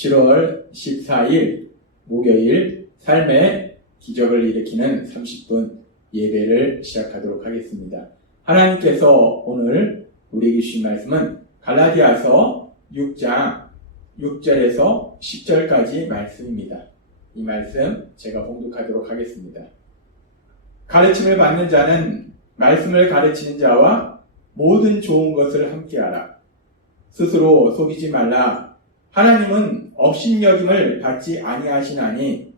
7월 14일 목요일 삶의 기적을 일으키는 30분 예배를 시작하도록 하겠습니다. 하나님께서 오늘 우리에게 주신 말씀은 갈라디아서 6장 6절에서 10절까지 말씀입니다. 이 말씀 제가 봉독하도록 하겠습니다. 가르침을 받는 자는 말씀을 가르치는 자와 모든 좋은 것을 함께하라. 스스로 속이지 말라. 하나님은 업신여김을 받지 아니하시나니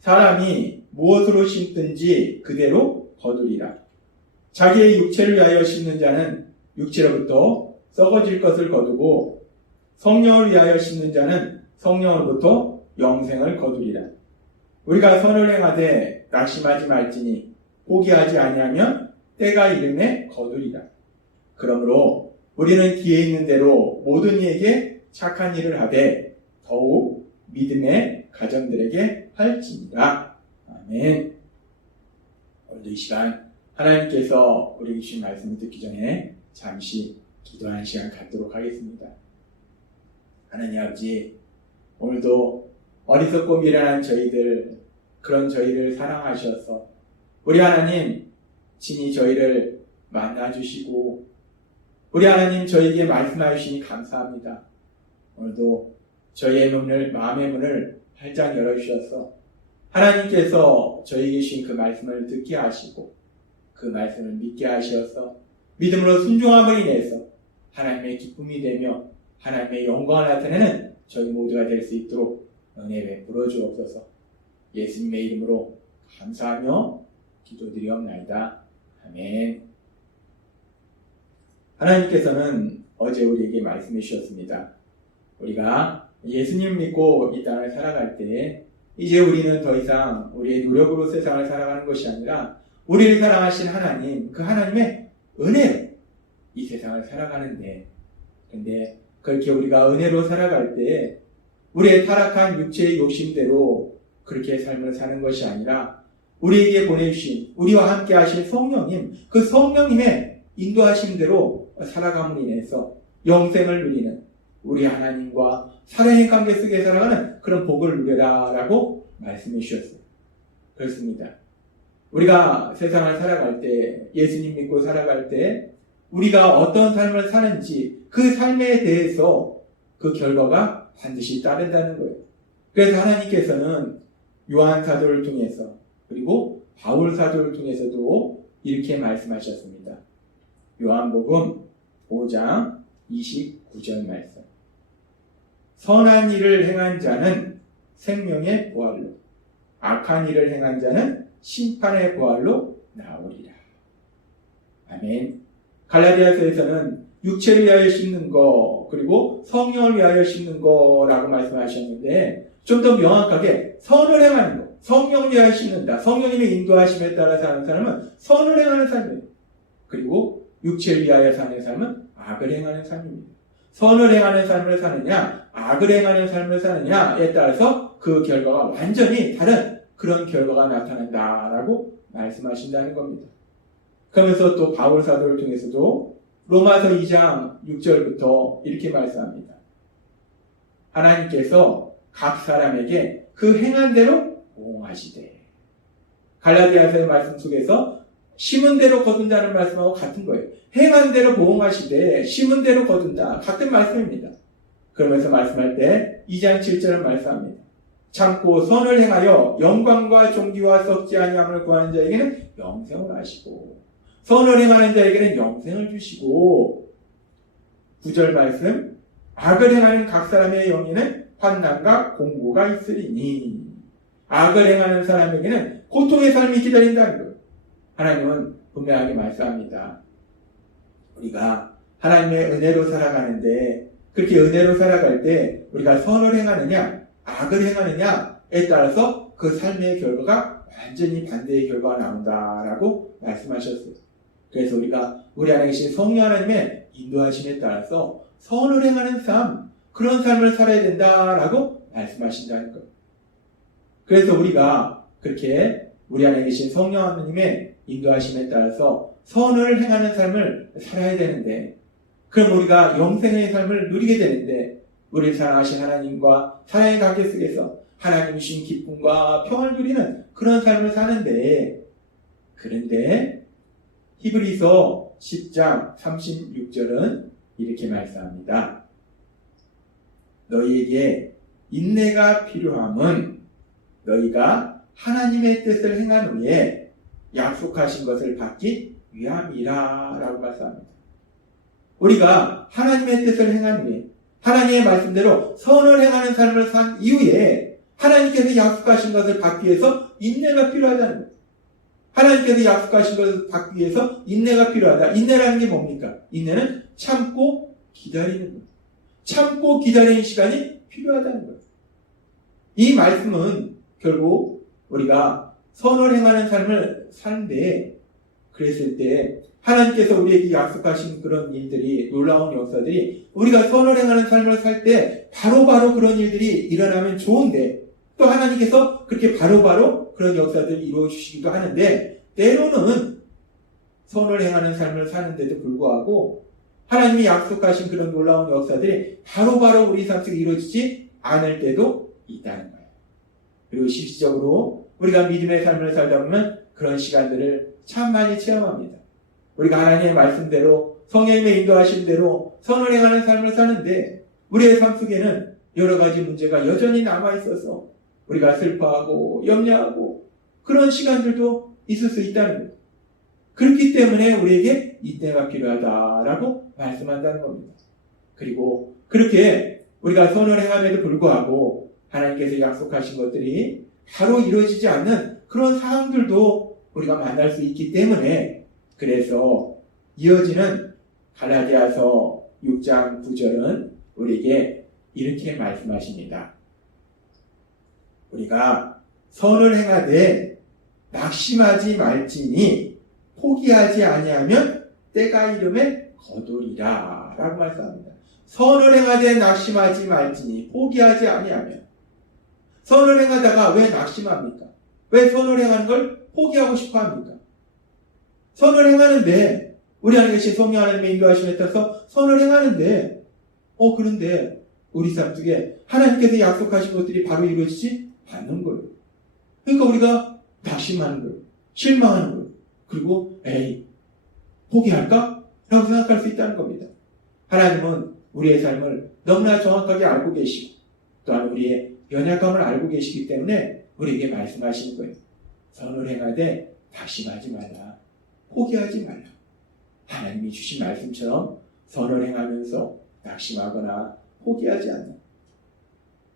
사람이 무엇으로 심든지 그대로 거두리라. 자기의 육체를 위하여 심는 자는 육체로부터 썩어질 것을 거두고 성령을 위하여 심는 자는 성령으로부터 영생을 거두리라. 우리가 선을 행하되 낙심하지 말지니 포기하지 아니하면 때가 이름에 거두리라. 그러므로 우리는 기회 있는 대로 모든 이에게 착한 일을 하되 더욱 믿음의 가정들에게 할지니라. 아멘. 오늘도 이 시간 하나님께서 우리에게 주신 말씀을 듣기 전에 잠시 기도하는 시간 갖도록 하겠습니다. 하나님 아버지, 오늘도 어리석고 미련한 저희들, 그런 저희를 사랑하셔서 우리 하나님 친히 저희를 만나주시고 우리 하나님 저희에게 말씀하여 주시니 감사합니다. 오늘도 저희의 문을, 마음의 문을 활짝 열어주셔서 하나님께서 저희에게 주신 그 말씀을 듣게 하시고 그 말씀을 믿게 하셔서 믿음으로 순종함을 인해서 하나님의 기쁨이 되며 하나님의 영광을 나타내는 저희 모두가 될 수 있도록 은혜 베풀어 주옵소서. 예수님의 이름으로 감사하며 기도드리옵나이다. 아멘. 하나님께서는 어제 우리에게 말씀해 주셨습니다. 우리가 예수님 믿고 이 땅을 살아갈 때 이제 우리는 더 이상 우리의 노력으로 세상을 살아가는 것이 아니라 우리를 사랑하신 하나님, 그 하나님의 은혜로 이 세상을 살아가는데, 근데 그렇게 우리가 은혜로 살아갈 때 우리의 타락한 육체의 욕심대로 그렇게 삶을 사는 것이 아니라 우리에게 보내주신, 우리와 함께 하실 성령님, 그 성령님의 인도하심대로 살아감으로 인해서 영생을 누리는 우리 하나님과 사랑의 관계 속에 살아가는 그런 복을 누려라 라고 말씀해 주셨어요. 그렇습니다. 우리가 세상을 살아갈 때, 예수님 믿고 살아갈 때 우리가 어떤 삶을 사는지 그 삶에 대해서 그 결과가 반드시 따른다는 거예요. 그래서 하나님께서는 요한 사도를 통해서 그리고 바울 사도를 통해서도 이렇게 말씀하셨습니다. 요한복음 5장 29절 말씀. 선한 일을 행한 자는 생명의 부활로, 악한 일을 행한 자는 심판의 부활로 나오리라. 아멘. 갈라디아서에서는 육체를 위하여 심는 거, 그리고 성령을 위하여 심는 거라고 말씀하셨는데 좀 더 명확하게 선을 행하는 거, 성령을 위하여 심는다. 성령님의 인도하심에 따라 사는 사람은 선을 행하는 삶이에요. 그리고 육체를 위하여 사는 삶은 악을 행하는 삶입니다. 선을 행하는 삶을 사느냐, 악을 행하는 삶을 사느냐에 따라서 그 결과가 완전히 다른 그런 결과가 나타난다라고 말씀하신다는 겁니다. 그러면서 또 바울 사도를 통해서도 로마서 2장 6절부터 이렇게 말씀합니다. 하나님께서 각 사람에게 그 행한 대로 보응하시되. 갈라디아서의 말씀 속에서 심은 대로 거둔다는 말씀하고 같은 거예요. 행한 대로 보응하시되 심은 대로 거둔다. 같은 말씀입니다. 그러면서 말씀할 때 2장 7절을 말씀합니다. 참고 선을 행하여 영광과 존귀와 썩지 아니함을 구하는 자에게는 영생을 하시고 선을 행하는 자에게는 영생을 주시고 9절 말씀 악을 행하는 각 사람의 영에는 환난과 공고가 있으리니 악을 행하는 사람에게는 고통의 삶이 기다린다는 거예요. 하나님은 분명하게 말씀합니다. 우리가 하나님의 은혜로 살아가는데 그렇게 은혜로 살아갈 때 우리가 선을 행하느냐 악을 행하느냐에 따라서 그 삶의 결과가 완전히 반대의 결과가 나온다라고 말씀하셨어요. 그래서 우리가 우리 안에 계신 성령 하나님의 인도하심에 따라서 선을 행하는 삶, 그런 삶을 살아야 된다라고 말씀하신다는 거예요. 그래서 우리가 그렇게 우리 안에 계신 성령 하나님의 인도하심에 따라서 선을 행하는 삶을 살아야 되는데, 그럼 우리가 영생의 삶을 누리게 되는데 우리를 사랑하신 하나님과 사랑의 관계 속에서 하나님 주신 기쁨과 평안을 누리는 그런 삶을 사는데, 그런데 히브리서 10장 36절은 이렇게 말씀합니다. 너희에게 인내가 필요함은 너희가 하나님의 뜻을 행한 후에 약속하신 것을 받기 위함이라 라고 말씀합니다. 우리가 하나님의 뜻을 행한 후에 하나님의 말씀대로 선을 행하는 삶을 산 이후에 하나님께서 약속하신 것을 받기 위해서 인내가 필요하다는 거예요. 하나님께서 약속하신 것을 받기 위해서 인내가 필요하다. 인내라는 게 뭡니까? 인내는 참고 기다리는 거예요. 참고 기다리는 시간이 필요하다는 거예요. 이 말씀은 결국 우리가 선을 행하는 삶을 사는데, 그랬을 때 하나님께서 우리에게 약속하신 그런 일들이, 놀라운 역사들이 우리가 선을 행하는 삶을 살 때 바로바로 그런 일들이 일어나면 좋은데, 또 하나님께서 그렇게 바로바로 그런 역사들을 이루어 주시기도 하는데, 때로는 선을 행하는 삶을 사는데도 불구하고 하나님이 약속하신 그런 놀라운 역사들이 바로바로 우리 삶 속에 이루어지지 않을 때도 있다는 거예요. 그리고 실질적으로 우리가 믿음의 삶을 살다 보면 그런 시간들을 참 많이 체험합니다. 우리가 하나님의 말씀대로, 성령님의 인도하신 대로 선을 행하는 삶을 사는데 우리의 삶 속에는 여러 가지 문제가 여전히 남아있어서 우리가 슬퍼하고 염려하고 그런 시간들도 있을 수 있다는 거예요. 그렇기 때문에 우리에게 인내가 필요하다라고 말씀한다는 겁니다. 그리고 그렇게 우리가 선을 행함에도 불구하고 하나님께서 약속하신 것들이 바로 이루어지지 않는 그런 상황들도 우리가 만날 수 있기 때문에, 그래서 이어지는 갈라디아서 6장 9절은 우리에게 이렇게 말씀하십니다. 우리가 선을 행하되 낙심하지 말지니 포기하지 아니하면 때가 이름에 거두리라 라고 말씀합니다. 선을 행하되 낙심하지 말지니 포기하지 아니하면. 선을 행하다가 왜 낙심합니까? 왜 선을 행하는 걸 포기하고 싶어 합니까? 선을 행하는데, 우리 안에 계신 성령 하나님의 인도하심에 따라서 선을 행하는데, 그런데 우리 삶 속에 하나님께서 약속하신 것들이 바로 이루어지지 않는 거예요. 그러니까 우리가 낙심하는 거예요. 실망하는 거예요. 그리고 포기할까? 라고 생각할 수 있다는 겁니다. 하나님은 우리의 삶을 너무나 정확하게 알고 계시고 또한 우리의 연약함을 알고 계시기 때문에 우리에게 말씀하시는 거예요. 선을 행하되 낙심하지 말라. 포기하지 말라. 하나님이 주신 말씀처럼 선을 행하면서 낙심하거나 포기하지 않는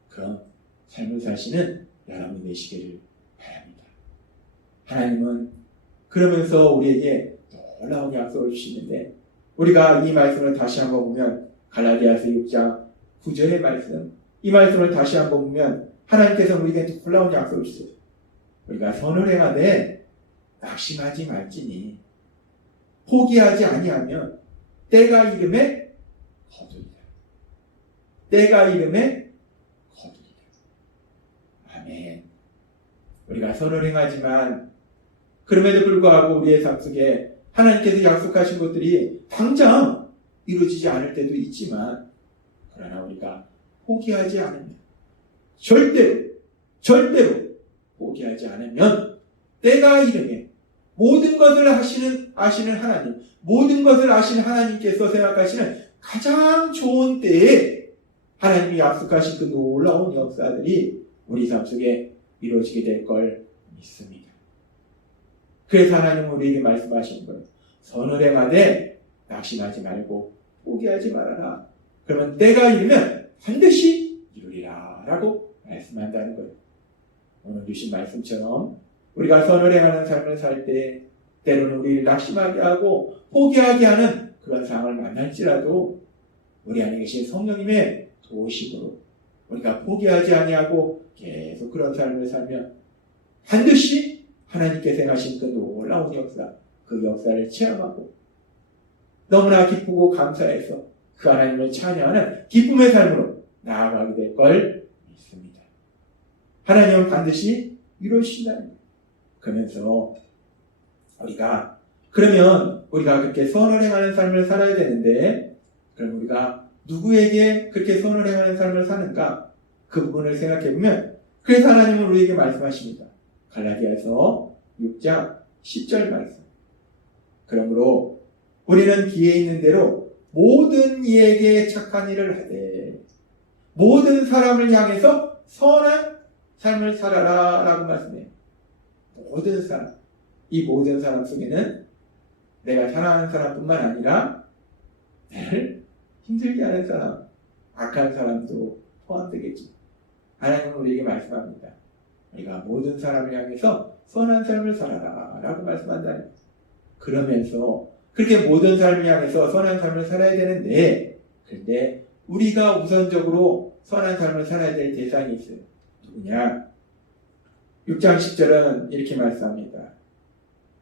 그런 삶을 사시는 여러분 되시기를 바랍니다. 하나님은 그러면서 우리에게 놀라운 약속을 주시는데, 우리가 이 말씀을 다시 한번 보면 갈라디아서 6장 9절의 말씀, 이 말씀을 다시 한번 보면 하나님께서 우리에게 놀라운 약속을 주세요. 우리가 선을 행하되 낙심하지 말지니 포기하지 아니하면 때가 이름에 거두리라. 때가 이름에 거두리라. 아멘. 우리가 선을 행하지만 그럼에도 불구하고 우리의 삶 속에 하나님께서 약속하신 것들이 당장 이루어지지 않을 때도 있지만, 그러나 우리가 포기하지 않으면, 절대로 포기하지 않으면 때가 이르면 모든 것을 아시는 하나님, 모든 것을 아시는 하나님께서 생각하시는 가장 좋은 때에 하나님이 약속하신 그 놀라운 역사들이 우리 삶 속에 이루어지게 될 걸 믿습니다. 그래서 하나님은 우리에게 말씀하시는 거예요. 선을 행하되 낙심하지 말고 포기하지 말아라. 그러면 때가 이르면 반드시 이루리라 라고 말씀한다는 거예요. 오늘 주신 말씀처럼 우리가 선을 행하는 삶을 살 때 때로는 우리를 낙심하게 하고 포기하게 하는 그런 상황을 만날지라도 우리 안에 계신 성령님의 도우심으로 우리가 포기하지 아니하고 계속 그런 삶을 살면 반드시 하나님께서 행하신 그 놀라운 역사, 그 역사를 체험하고 너무나 기쁘고 감사해서 그 하나님을 찬양하는 기쁨의 삶으로 나아가게 될 걸 믿습니다. 하나님은 반드시 이루신다는 거예요. 그러면서 그러면 우리가 그렇게 선을 행하는 삶을 살아야 되는데, 그럼 우리가 누구에게 그렇게 선을 행하는 삶을 사는가? 그 부분을 생각해보면 그래서 하나님은 우리에게 말씀하십니다. 갈라디아서 6장 10절 말씀. 그러므로 우리는 기회 있는 대로 모든 이에게 착한 일을 하되 모든 사람을 향해서 선한 삶을 살아라 라고 말씀해요. 모든 사람, 이 모든 사람 속에는 내가 사랑하는 사람뿐만 아니라 나를 힘들게 하는 사람, 악한 사람도 포함되겠죠. 하나님은 우리에게 말씀합니다. 우리가 모든 사람을 향해서 선한 삶을 살아라 라고 말씀한다는 거예요. 그러면서 그렇게 모든 삶을 향해서 선한 삶을 살아야 되는데, 그런데 우리가 우선적으로 선한 삶을 살아야 될 대상이 있어요. 누구냐? 6장 10절은 이렇게 말씀합니다.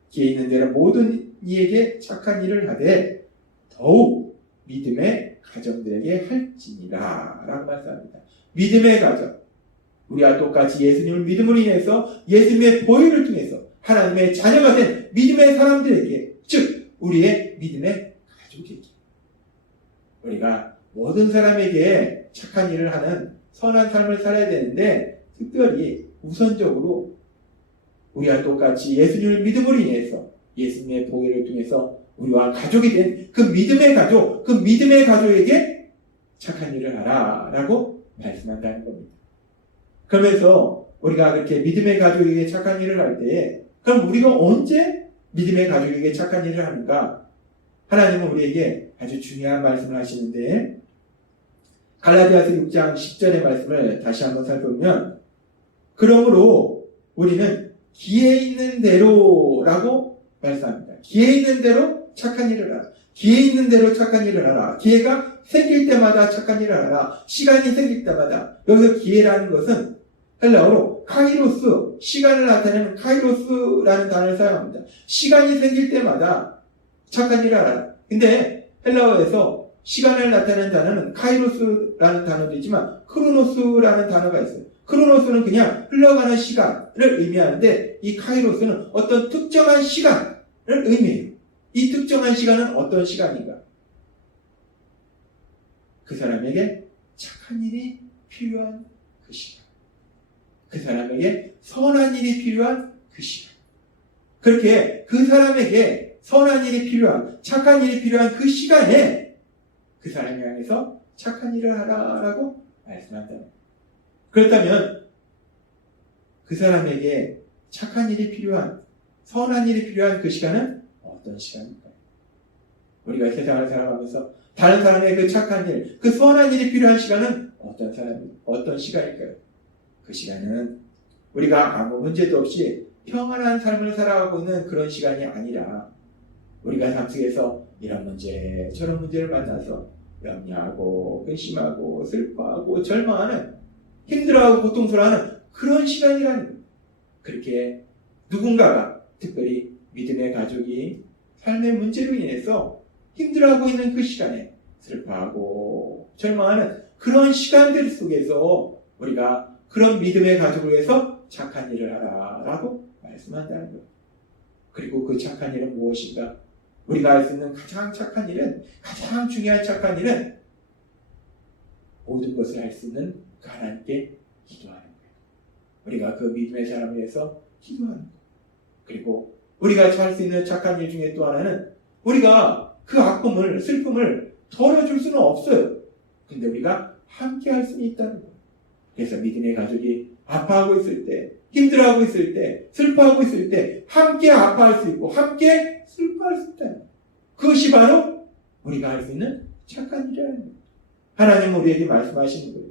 기회 있는 대로 모든 이에게 착한 일을 하되 더욱 믿음의 가정들에게 할지니라 라고 말씀합니다. 믿음의 가정, 우리와 똑같이 예수님을 믿음으로 인해서 예수님의 보혈을 통해서 하나님의 자녀가 된 믿음의 사람들에게, 즉 우리의 믿음의 가족에게, 우리가 모든 사람에게 착한 일을 하는 선한 삶을 살아야 되는데, 특별히 우선적으로 우리와 똑같이 예수님을 믿음으로 인해서 예수님의 보혈을 통해서 우리와 가족이 된 그 믿음의 가족, 그 믿음의 가족에게 착한 일을 하라 라고 말씀한다는 겁니다. 그러면서 우리가 그렇게 믿음의 가족에게 착한 일을 할 때, 그럼 우리가 언제 믿음의 가족에게 착한 일을 하는가? 하나님은 우리에게 아주 중요한 말씀을 하시는데, 갈라디아서 6장 10절의 말씀을 다시 한번 살펴보면, 그러므로 우리는 기회 있는 대로라고 말씀합니다. 기회 있는 대로 착한 일을 하라. 기회 있는 대로 착한 일을 하라. 기회가 생길 때마다 착한 일을 하라. 시간이 생길 때마다. 여기서 기회라는 것은 헬라어로 카이로스, 시간을 나타내는 카이로스라는 단어를 사용합니다. 시간이 생길 때마다 착한 일을 하라. 근데 헬라어에서 시간을 나타내는 단어는 카이로스라는 단어도 있지만 크로노스라는 단어가 있어요. 크로노스는 그냥 흘러가는 시간을 의미하는데, 이 카이로스는 어떤 특정한 시간을 의미해요. 이 특정한 시간은 어떤 시간인가? 그 사람에게 착한 일이 필요한 그 시간. 그 사람에게 선한 일이 필요한 그 시간. 그렇게 그 사람에게 선한 일이 필요한, 착한 일이 필요한 그 시간에 그 사람을 향해서 착한 일을 하라라고 말씀한다. 그렇다면 그 사람에게 착한 일이 필요한, 선한 일이 필요한 그 시간은 어떤 시간일까요? 우리가 세상을 살아가면서 다른 사람의 그 착한 일, 그 선한 일이 필요한 시간은 어떤 시간일까요? 그 시간은 우리가 아무 문제도 없이 평안한 삶을 살아가고 있는 그런 시간이 아니라, 우리가 삶 속에서 이런 문제, 저런 문제를 만나서 염려하고 근심하고 슬퍼하고 절망하는, 힘들어하고 고통스러워하는 그런 시간이라는 거예요. 그렇게 누군가가, 특별히 믿음의 가족이 삶의 문제로 인해서 힘들어하고 있는 그 시간에 슬퍼하고 절망하는 그런 시간들 속에서 우리가 그런 믿음의 가족을 위해서 착한 일을 하라라고 말씀한다는 거예요. 그리고 그 착한 일은 무엇인가? 우리가 할 수 있는 가장 착한 일은, 가장 중요한 착한 일은 모든 것을 할 수 있는 그 하나님께 기도하는 거예요. 우리가 그 믿음의 사람을 위해서 기도하는 거예요. 그리고 우리가 할 수 있는 착한 일 중에 또 하나는, 우리가 그 아픔을, 슬픔을 덜어줄 수는 없어요. 근데 우리가 함께 할 수는 있다는 거예요. 그래서 믿음의 가족이 아파하고 있을 때, 힘들어하고 있을 때, 슬퍼하고 있을 때 함께 아파할 수 있고 함께 슬퍼할 수 있다는 거예요. 그것이 바로 우리가 할 수 있는 착한 일이라는 거예요. 하나님은 우리에게 말씀하시는 거예요.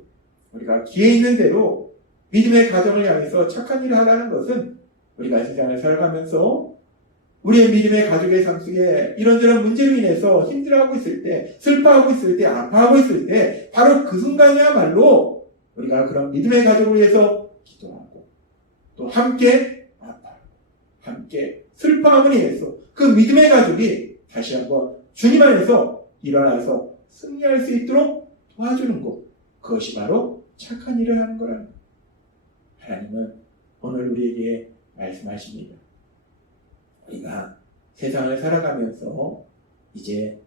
우리가 기회 있는 대로 믿음의 가정을 향해서 착한 일을 하라는 것은, 우리가 세상을 살아가면서 우리의 믿음의 가족의 삶 속에 이런저런 문제로 인해서 힘들어하고 있을 때, 슬퍼하고 있을 때, 아파하고 있을 때, 바로 그 순간이야말로 우리가 그런 믿음의 가족을 위해서 기도하고 또 함께 아파하고 함께 슬퍼함을 인해서 그 믿음의 가족이 다시 한번 주님 안에서 일어나서 승리할 수 있도록 도와주는 것, 그것이 바로 착한 일을 하는 거라는 거예요. 하나님은 오늘 우리에게 말씀하십니다. 우리가 세상을 살아가면서 이제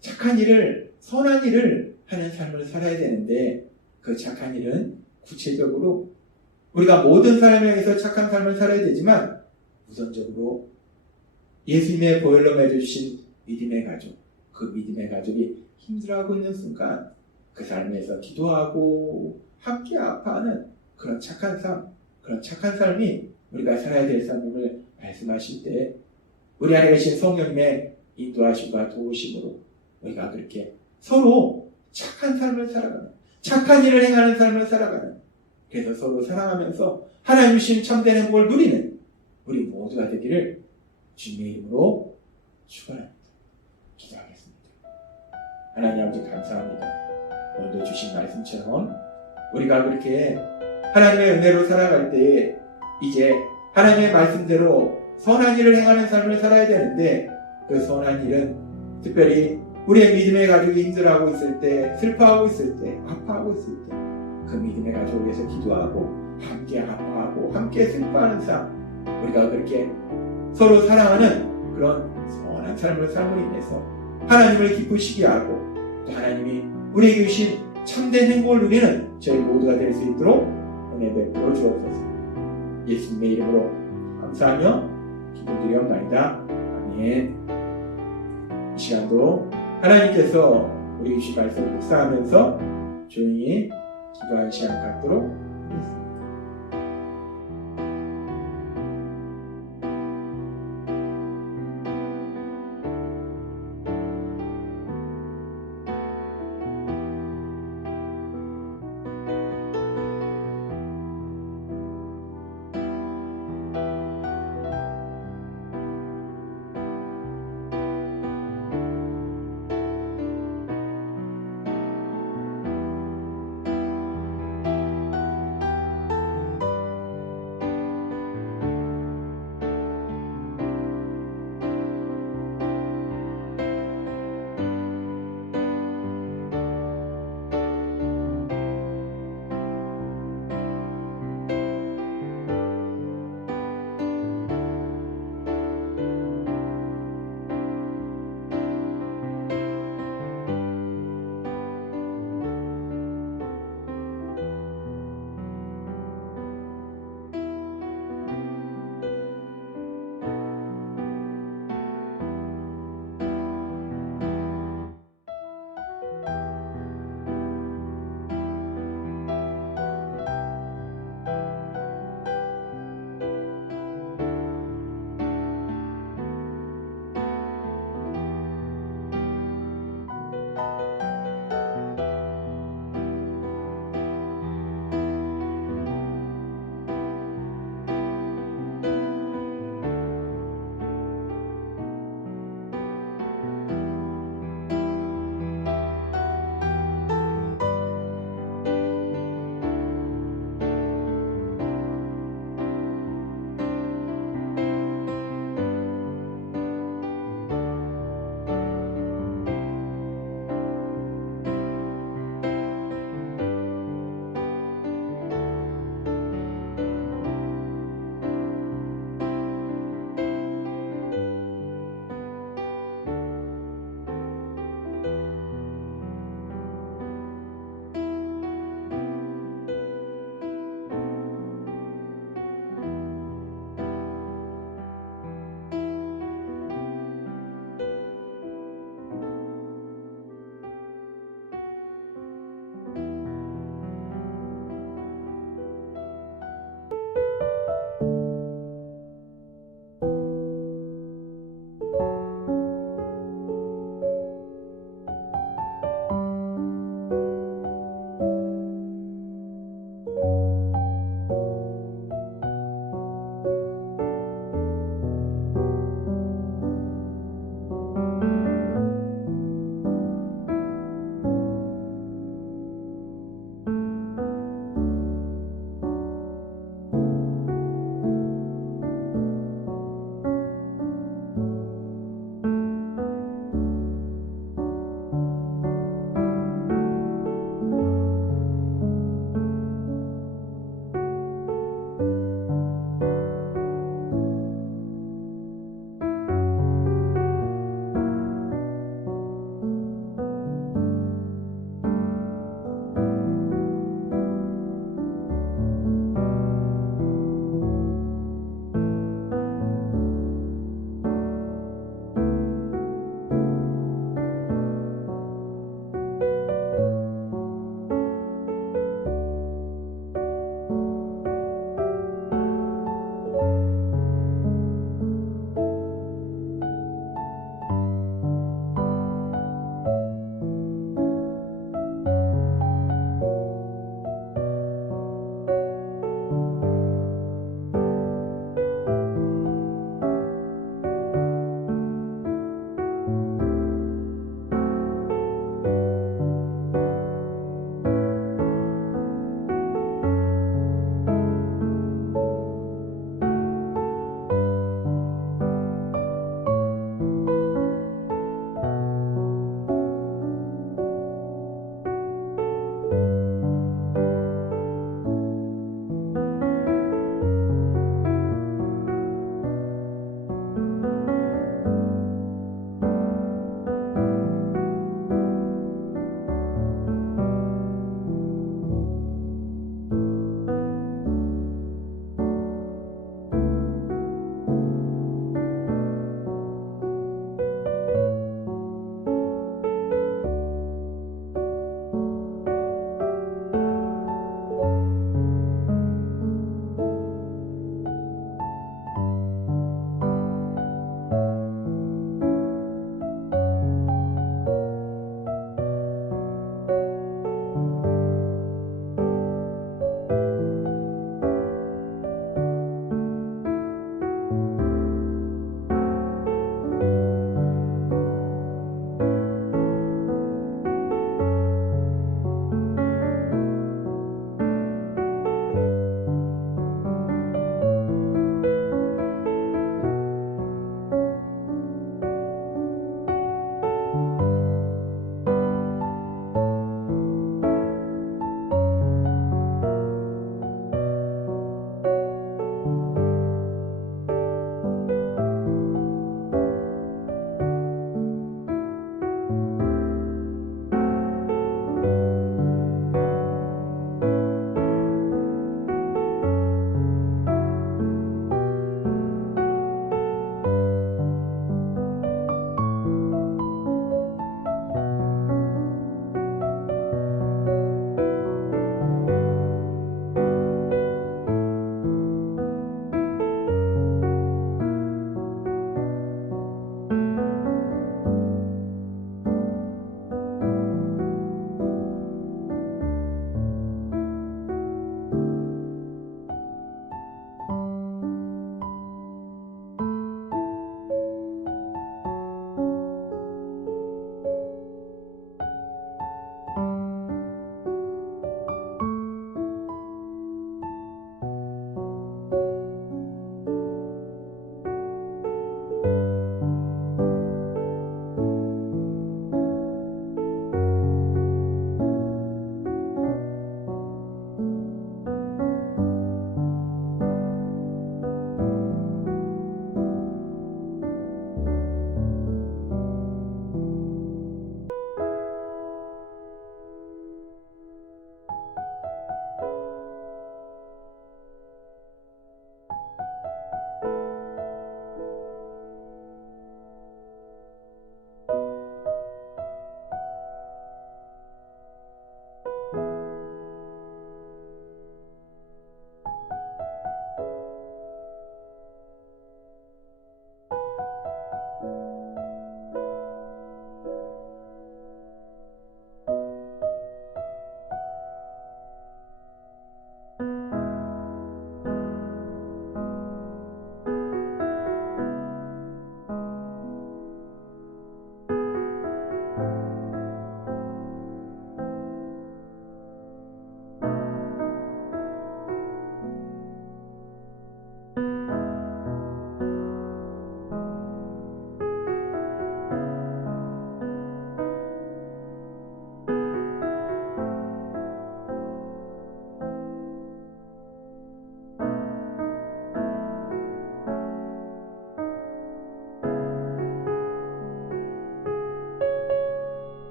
착한 일을, 선한 일을 하는 삶을 살아야 되는데 그 착한 일은 구체적으로 우리가 모든 사람에 의해서 착한 삶을 살아야 되지만 우선적으로 예수님의 보혈로 맺어주신 믿음의 가족, 그 믿음의 가족이 힘들어하고 있는 순간 그 삶에서 기도하고 함께 아파하는 그런 착한 삶, 그런 착한 삶이 우리가 살아야 될 삶임을 말씀하실 때 우리 안에 계신 성령님의 인도하심과 도우심으로 우리가 그렇게 서로 착한 삶을 살아가는, 착한 일을 행하는 삶을 살아가는, 그래서 서로 사랑하면서 하나님 주신 참된 행복을 누리는 우리 모두가 되기를 주님의 이름으로 축원합니다. 기도하겠습니다. 하나님 아버지 감사합니다. 오늘도 주신 말씀처럼 우리가 그렇게 하나님의 은혜로 살아갈 때 이제 하나님의 말씀대로 선한 일을 행하는 삶을 살아야 되는데 그 선한 일은 특별히 우리의 믿음의 가족이 힘들어하고 있을 때, 슬퍼하고 있을 때, 아파하고 있을 때 그 믿음의 가족을 위해서 기도하고 함께 아파하고 함께 슬퍼하는 삶, 우리가 그렇게 서로 사랑하는 그런 선한 삶을 삶으로 인해서 하나님을 기쁘시게 하고 또 하나님이 우리에게 주신 참된 행복을 누리는 저희 모두가 될 수 있도록 은혜 베풀어 주옵소서. 예수님의 이름으로 감사하며 기도드리옵나이다. 아멘. 이 시간도 하나님께서 우리 주신 말씀을 묵상하면서 조용히 기도하는 시간 갖도록 하겠습니다.